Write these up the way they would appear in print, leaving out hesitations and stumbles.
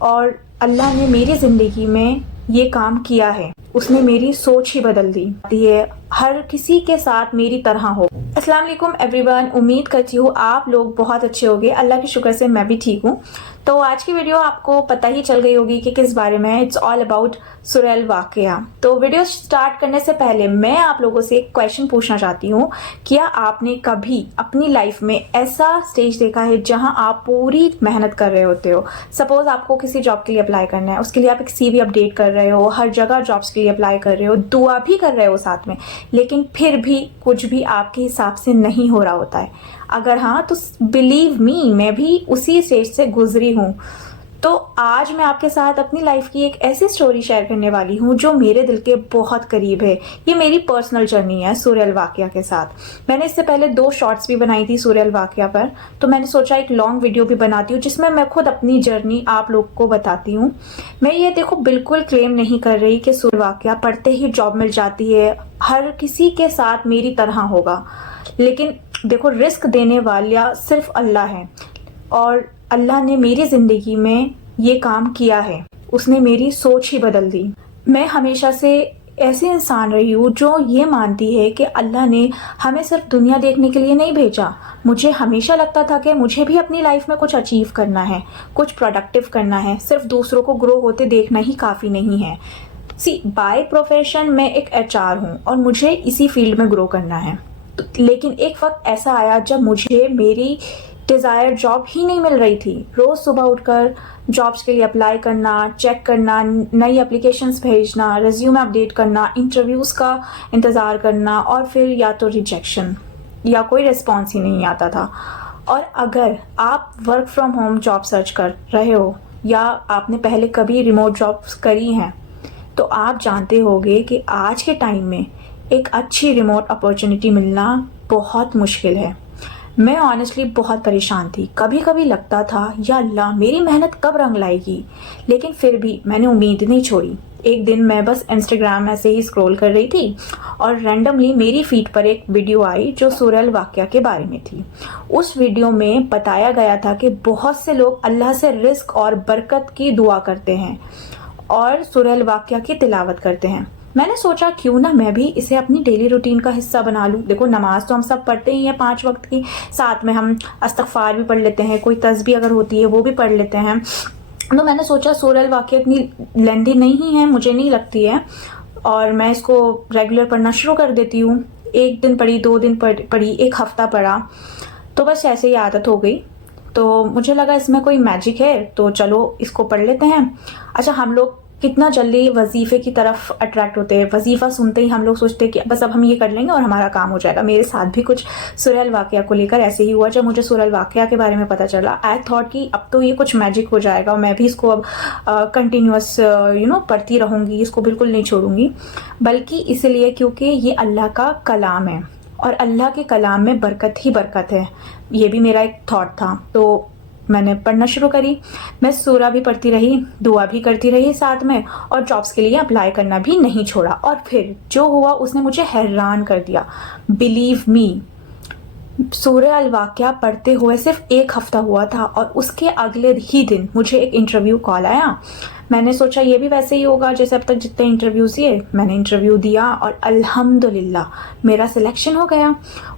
اور اللہ نے میری زندگی میں یہ کام کیا ہے، اس نے میری سوچ ہی بدل دی ہے، ہر کسی کے ساتھ میری طرح ہو۔ السلام علیکم ایوری ون، امید کرتی ہوں آپ لوگ بہت اچھے ہوگے، اللہ کے شکر سے میں بھی ٹھیک ہوں۔ تو آج کی ویڈیو آپ کو پتہ ہی چل گئی ہوگی کہ کس بارے میں، اٹس آل اباؤٹ سورہ الواقعہ۔ تو ویڈیو سٹارٹ کرنے سے پہلے میں آپ لوگوں سے ایک کویشچن پوچھنا چاہتی ہوں، کیا آپ نے کبھی اپنی لائف میں ایسا سٹیج دیکھا ہے جہاں آپ پوری محنت کر رہے ہوتے ہو؟ سپوز آپ کو کسی جاب کے لیے اپلائی کرنا ہے، اس کے لیے آپ ایک سی وی اپڈیٹ کر رہے ہو، ہر جگہ جابس کے لیے اپلائی کر رہے ہو، دعا بھی کر رہے ہو ساتھ میں، لیکن پھر بھی کچھ بھی آپ کے حساب سے نہیں ہو رہا ہوتا ہے۔ اگر ہاں تو بلیو می، میں بھی اسی سٹیج سے گزری ہوں۔ تو آج میں آپ کے ساتھ اپنی لائف کی ایک ایسی سٹوری شیئر کرنے والی ہوں جو میرے دل کے بہت قریب ہے۔ یہ میری پرسنل جرنی ہے سورہ الواقعہ کے ساتھ۔ میں نے اس سے پہلے 2 شارٹس بھی بنائی تھی سورہ الواقعہ پر، تو میں نے سوچا ایک لانگ ویڈیو بھی بناتی ہوں جس میں میں خود اپنی جرنی آپ لوگ کو بتاتی ہوں۔ میں یہ دیکھو بالکل کلیم نہیں کر رہی کہ سورہ الواقعہ پڑھتے ہی جاب مل جاتی ہے، ہر کسی کے ساتھ میری طرح ہوگا، لیکن دیکھو رسک دینے والا صرف اللہ ہے، اور اللہ نے میری زندگی میں یہ کام کیا ہے، اس نے میری سوچ ہی بدل دی۔ میں ہمیشہ سے ایسے انسان رہی ہوں جو یہ مانتی ہے کہ اللہ نے ہمیں صرف دنیا دیکھنے کے لیے نہیں بھیجا۔ مجھے ہمیشہ لگتا تھا کہ مجھے بھی اپنی لائف میں کچھ اچیو کرنا ہے، کچھ پروڈکٹیو کرنا ہے، صرف دوسروں کو گرو ہوتے دیکھنا ہی کافی نہیں ہے۔ بائی پروفیشن میں ایک HR ہوں اور مجھے اسی فیلڈ میں گرو کرنا ہے، لیکن ایک وقت ایسا آیا جب مجھے میری ڈیزائر جاب ہی نہیں مل رہی تھی۔ روز صبح اٹھ کر جابس کے لیے اپلائی کرنا، چیک کرنا، نئی اپلیکیشنز بھیجنا، ریزیوم اپڈیٹ کرنا، انٹرویوز کا انتظار کرنا، اور پھر یا تو ریجیکشن یا کوئی رسپانس ہی نہیں آتا تھا۔ اور اگر آپ work from home job search کر رہے ہو یا آپ نے پہلے کبھی ریموٹ جابس کری ہیں تو آپ جانتے ہوگے کہ آج کے ٹائم میں ایک اچھی ریموٹ اپورچونٹی ملنا بہت مشکل ہے۔ میں آنیسٹلی بہت پریشان تھی، کبھی کبھی لگتا تھا یا اللہ میری محنت کب رنگ لائے گی، لیکن پھر بھی میں نے امید نہیں چھوڑی۔ ایک دن میں بس انسٹاگرام ایسے ہی اسکرول کر رہی تھی اور رینڈملی میری فیڈ پر ایک ویڈیو آئی جو سورہ الواقعہ کے بارے میں تھی۔ اس ویڈیو میں بتایا گیا تھا کہ بہت سے لوگ اللہ سے رزق اور برکت کی دعا کرتے ہیں اور سورہ الواقعہ کی تلاوت کرتے ہیں۔ میں نے سوچا کیوں نہ میں بھی اسے اپنی ڈیلی روٹین کا حصہ بنا لوں۔ دیکھو نماز تو ہم سب پڑھتے ہی ہیں 5 وقت کی، ساتھ میں ہم استغفار بھی پڑھ لیتے ہیں، کوئی تسبیح اگر ہوتی ہے وہ بھی پڑھ لیتے ہیں۔ تو میں نے سوچا سورہ الواقعہ اتنی لیندی نہیں ہے، مجھے نہیں لگتی ہے، اور میں اس کو ریگولر پڑھنا شروع کر دیتی ہوں۔ 1 دن پڑھی، 2 دن پڑھی، 1 ہفتہ پڑھا، تو بس ایسے ہی عادت ہو گئی۔ تو مجھے لگا اس میں کوئی میجک ہے تو چلو اس کو پڑھ لیتے ہیں۔ اچھا، ہم لوگ کتنا جلدی وظیفے کی طرف اٹریکٹ ہوتے ہیں، وظیفہ سنتے ہی ہم لوگ سوچتے ہیں کہ بس اب ہم یہ کر لیں گے اور ہمارا کام ہو جائے گا۔ میرے ساتھ بھی کچھ سورہ الواقعہ کو لے کر ایسے ہی ہوا۔ جب مجھے سورہ الواقعہ کے بارے میں پتہ چلا، آئی تھاٹ کہ اب تو یہ کچھ میجک ہو جائے گا اور میں بھی اس کو اب کنٹینیوس پڑھتی رہوں گی، اس کو بالکل نہیں چھوڑوں گی، بلکہ اس لیے کیونکہ یہ اللہ کا کلام ہے اور اللہ کے کلام میں برکت ہی برکت ہے۔ یہ بھی میرا ایک تھاٹ تھا، تو میں نے پڑھنا شروع کری۔ میں سورہ بھی پڑھتی رہی، دعا بھی کرتی رہی ساتھ میں، اور جابس کے لیے اپلائی کرنا بھی نہیں چھوڑا۔ اور پھر جو ہوا اس نے مجھے حیران کر دیا۔ بلیو می، سورہ الواقعہ پڑھتے ہوئے صرف 1 ہفتہ ہوا تھا اور اس کے اگلے ہی دن مجھے ایک انٹرویو کال آیا۔ میں نے سوچا یہ بھی ویسے ہی ہوگا جیسے اب تک جتنے انٹرویوز دیے۔ میں نے انٹرویو دیا اور الحمدللہ میرا سلیکشن ہو گیا۔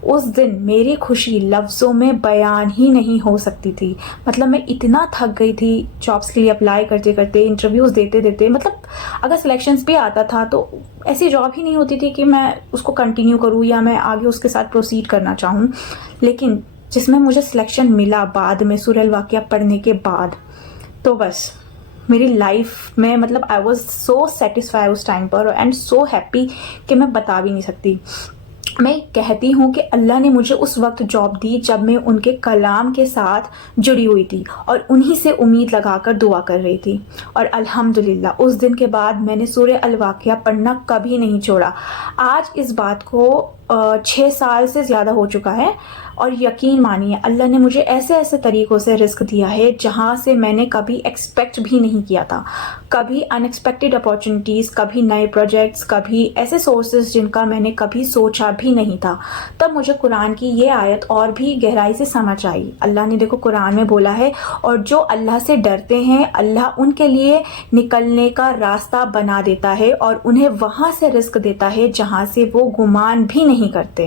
اس دن میری خوشی لفظوں میں بیان ہی نہیں ہو سکتی تھی۔ مطلب میں اتنا تھک گئی تھی جابس کے لیے اپلائی کرتے کرتے، انٹرویوز دیتے دیتے، مطلب اگر سلیکشنز بھی آتا تھا تو ایسی جاب ہی نہیں ہوتی تھی کہ میں اس کو کنٹینیو کروں یا میں آگے اس کے ساتھ پروسیڈ کرنا چاہوں۔ لیکن جس میں مجھے سلیکشن ملا بعد میں سورہ الواقعہ پڑھنے کے بعد، تو بس میری لائف میں مطلب آئی واز سو سیٹسفائی اس ٹائم پر اینڈ سو ہیپی کہ میں بتا بھی نہیں سکتی۔ میں کہتی ہوں کہ اللہ نے مجھے اس وقت جاب دی جب میں ان کے کلام کے ساتھ جڑی ہوئی تھی اور انہی سے امید لگا کر دعا کر رہی تھی، اور الحمدللہ اس دن کے بعد میں نے سورہ الواقعہ پڑھنا کبھی نہیں چھوڑا۔ آج اس بات کو 6 سال سے زیادہ ہو چکا ہے، اور یقین مانیے اللہ نے مجھے ایسے ایسے طریقوں سے رزق دیا ہے جہاں سے میں نے کبھی ایکسپیکٹ بھی نہیں کیا تھا، کبھی ان ایکسپیکٹڈ اپارچونیٹیز، کبھی نئے پروجیکٹس، کبھی ایسے سورسز جن کا میں نے کبھی سوچا بھی نہیں تھا۔ تب مجھے قرآن کی یہ آیت اور بھی گہرائی سے سمجھ آئی۔ اللہ نے دیکھو قرآن میں بولا ہے، اور جو اللہ سے ڈرتے ہیں اللہ ان کے لیے نکلنے کا راستہ بنا دیتا ہے اور انہیں وہاں سے رزق دیتا ہے جہاں سے وہ گمان بھی نہیں کرتے۔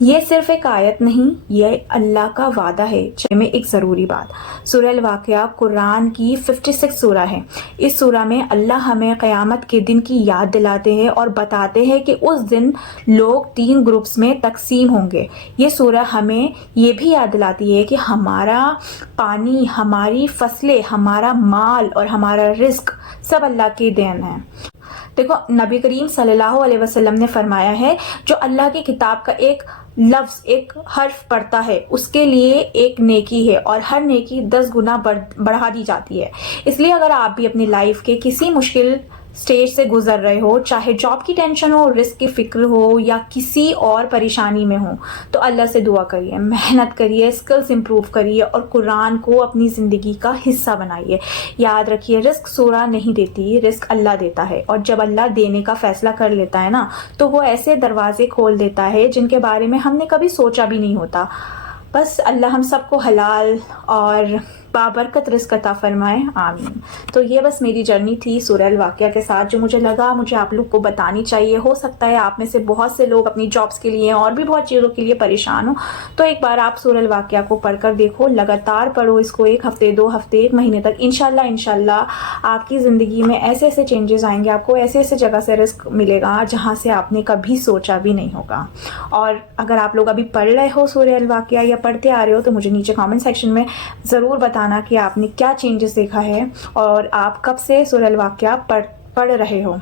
یہ صرف ایک آیت نہیں، یہ اللہ کا وعدہ ہے۔ میں ایک ضروری بات، سورہ الواقعہ قرآن کی 56 سورہ ہے۔ اس سورہ میں اللہ ہمیں قیامت کے دن کی یاد دلاتے ہیں اور بتاتے ہیں کہ اس دن لوگ 3 گروپس میں تقسیم ہوں گے۔ یہ سورہ ہمیں یہ بھی یاد دلاتی ہے کہ ہمارا پانی، ہماری فصلیں، ہمارا مال اور ہمارا رزق سب اللہ کی دین ہے۔ دیکھو نبی کریم صلی اللہ علیہ وسلم نے فرمایا ہے، جو اللہ کی کتاب کا ایک لفظ، ایک حرف پڑھتا ہے اس کے لیے ایک نیکی ہے، اور ہر نیکی 10 گنا بڑھا دی جاتی ہے۔ اس لیے اگر آپ بھی اپنی لائف کے کسی مشکل سٹیج سے گزر رہے ہو، چاہے جاب کی ٹینشن ہو، رزق کی فکر ہو، یا کسی اور پریشانی میں ہو، تو اللہ سے دعا کریے، محنت کریے، اسکلز امپروو کریے، اور قرآن کو اپنی زندگی کا حصہ بنائیے۔ یاد رکھیے رزق سورہ نہیں دیتی، رزق اللہ دیتا ہے، اور جب اللہ دینے کا فیصلہ کر لیتا ہے نا، تو وہ ایسے دروازے کھول دیتا ہے جن کے بارے میں ہم نے کبھی سوچا بھی نہیں ہوتا۔ بس اللہ ہم سب کو حلال اور بابرکت رزق عطا فرمائے، آمین۔ تو یہ بس میری جرنی تھی سورہ الواقعہ کے ساتھ، جو مجھے لگا مجھے آپ لوگ کو بتانی چاہیے۔ ہو سکتا ہے آپ میں سے بہت سے لوگ اپنی جابس کے لیے اور بھی بہت چیزوں کے لیے پریشان ہوں، تو ایک بار آپ سورہ الواقعہ کو پڑھ کر دیکھو، لگاتار پڑھو اس کو، 1 ہفتے 2 ہفتے 1 مہینے تک، انشاءاللہ آپ کی زندگی میں ایسے ایسے چینجز آئیں گے، آپ کو ایسے ایسے جگہ سے رزق ملے گا جہاں سے آپ نے کبھی سوچا بھی نہیں ہوگا۔ اور اگر آپ لوگ ابھی پڑھ رہے ہو سورہ الواقعہ یا پڑھتے آ رہے ہو، تو مجھے نیچے کامنٹ سیکشن میں ضرور بتانا کہ آپ نے کیا چینجز دیکھا ہے اور آپ کب سے سورہ الواقعہ پڑھ رہے ہو۔